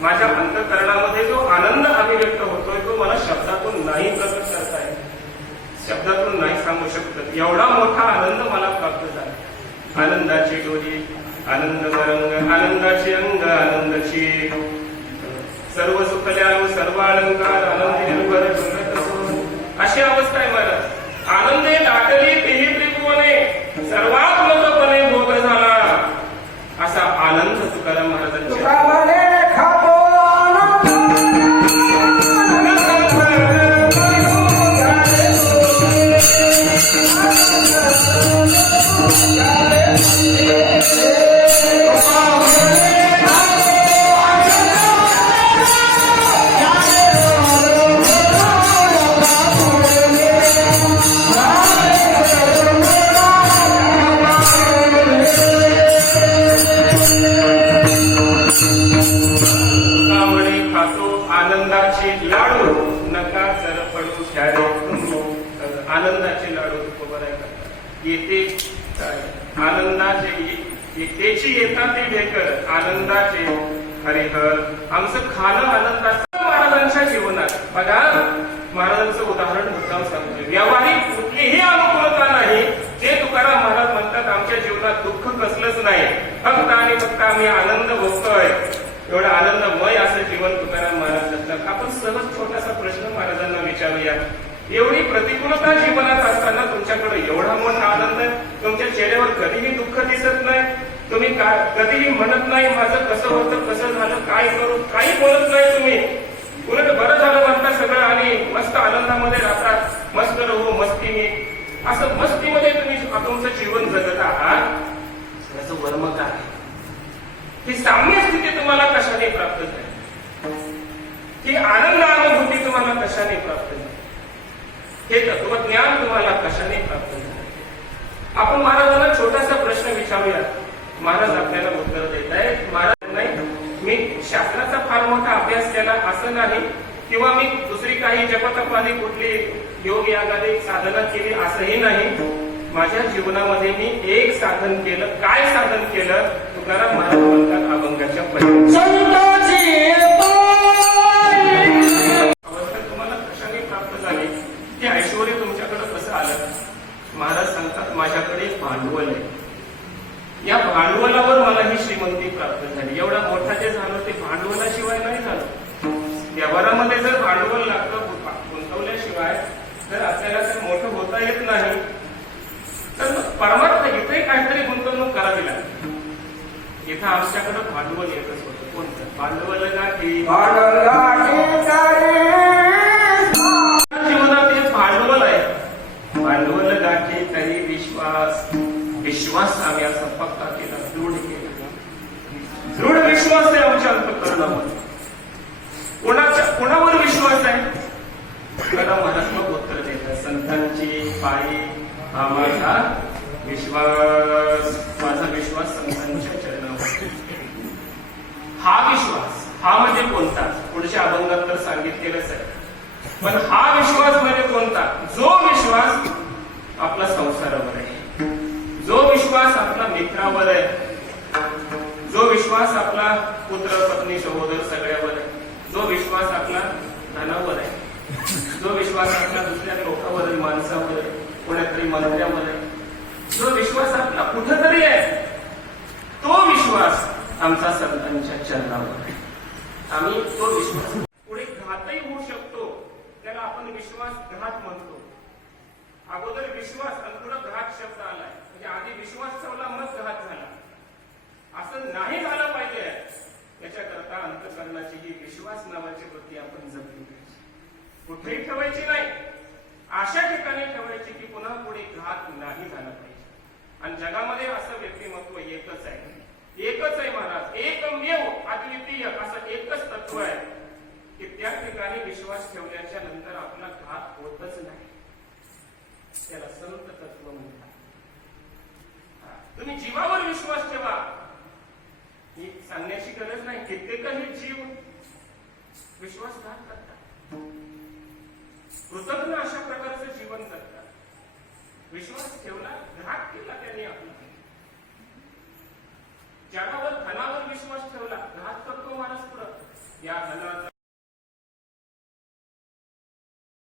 माझ्या अंतकरणामध्ये जो आनंद अभिव्यक्त होतोय तो मला शब्दातून नाही प्रकट करता येत. शब्दातून नाही सांगू शकत. एवढा मोठा आनंद मला प्राप्त झाला. आनंदाची डोरी आनंद रंग आनंदाचे अंग आनंदाची सर्व सुखल्या सर्व अलंकार आनंद आनंदाचे लाडू. नका जर आनंदाचे लाडू आहे येते आनंदाचे ये- येतात ते ढेकर आनंदाचे हरिहर. आमचं खाणं आनंदाचं. महाराजांच्या जीवनात. बघा महाराजांचं उदाहरण मुद्दाम सांगतोय. व्यावहारिक कुठलीही अनुकूलता नाही. ते तुकाराम महाराज म्हणतात आमच्या जीवनात दुःख कसलंच नाही. फक्त आणि फक्त आम्ही आनंद भोगतोय. एवढा आनंदमय असं जीवन तुकाराम महाराज जगतात आपण सहज छोटासा प्रश्न महाराजांना विचारूया. एवढी प्रतिकूलता जीवनात असताना तुमच्याकडे एवढा मोठा आनंद तुमच्या चेहऱ्यावर कधीही दुःख दिसत नाही. तुम्ही कधीही म्हणत नाही माझं कसं होतं कसं झालं काय करू काही बोलत नाही तुम्ही. उलट बरं झालं म्हणता सगळं आणि मस्त आनंदामध्ये राहतात. मस्त रहू मस्तीने असं मस्तीमध्ये तुम्ही तुमचं जीवन जगत आहात. याचं वर्म काय? ही साम्य स्थिती तुम्हाला कशाने प्राप्त झाली? ही आनंद अनुभूती तुम्हाला कशाने प्राप्त झाली? हे तत्वज्ञान तुम्हाला कशाने प्राप्त आपण महाराजांना छोटासा प्रश्न विचारूया. महाराज आपल्याला उत्तर देत आहेत. महाराज नाही मी शास्त्राचा फार मोठा अभ्यास केला असं नाही किंवा मी दुसरी काही जपतपाने कुठली योग यागाने साधना केली असंही नाही. माझ्या जीवनामध्ये मी एक साधन केलं. काय साधन केलं? तुकाराम महाराज महाराज सांगतात माझ्याकडे एक भांडवल आहे. या भांडवलावर मला ही श्रीमंती प्राप्त झाली. एवढा मोठा जे झालं ते भांडवलाशिवाय नाही झालं. व्यवहारामध्ये जर भांडवल लागतं गुंतवल्याशिवाय जर आपल्याला ते मोठं होता येत नाही तर परमार्थ इथे काहीतरी गुंतवणूक करावी लागते. इथं आमच्याकडे भांडवल येतच होतं. कोणतं? भांडवल गाठी पांडुरंगाची भांडवल गाठी काही विश्वास विश्वास आम्ही असा पक्का केला दृढ केला. दृढ विश्वास आहे आमच्या अंतकरणामध्ये कोणाच्या कोणावर विश्वास आहे? मला महात्मा उत्तर देतात. संतांची पायी हा माझा विश्वास माझा विश्वास संतांच्या चरणावर. हा विश्वास हा म्हणजे कोणता? पुढच्या अभंगात तर सांगितलेलंच आहे. पण हा विश्वास म्हणजे कोणता? मित्रावर आहे. जो विश्वास आपला पुत्र पत्नी सहोदर सगळ्यावर आहे. जो विश्वास आपला धनावर आहे. जो विश्वास आपला दुसऱ्या लोकावर आहे माणसावर आहे. कोणातरी मंत्र्यावर आहे. जो विश्वास आपला कुठंतरी आहे तो विश्वास आमचा संतांच्या चरणावर आहे. आम्ही तो विश्वास पुढे घातही होऊ शकतो त्याला आपण विश्वासघात म्हणतो. अगोदर विश्वास आणि पुढे घात शब्द आलाय म्हणजे आधी विश्वास ठेवला मग घात झाला असं नाही झालं पाहिजे याच्याकरता अंतकरणाची ही विश्वास नावाची वृत्ती आपण जपली पाहिजे कुठेही ठेवायची नाही. अशा ठिकाणी ठेवायची की पुन्हा पुढे घात नाही झाला पाहिजे. आणि जगामध्ये असं व्यक्तिमत्व एकच आहे. एकच आहे महाराज. एकमेव अद्वितीय असं एकच तत्व आहे की त्या ठिकाणी विश्वास ठेवल्याच्या नंतर आपला घात होतच नाही. त्याला संत तत्व म्हणतात. तुम्ही जीवावर विश्वास ठेवा. ही सांगण्याची गरज नाही. कित्येकही जीव विश्वासघात करतात. कृतज्ञ अशा प्रकारचं जीवन जगतात. विश्वास ठेवला घात केला त्यांनी आपला. ज्याला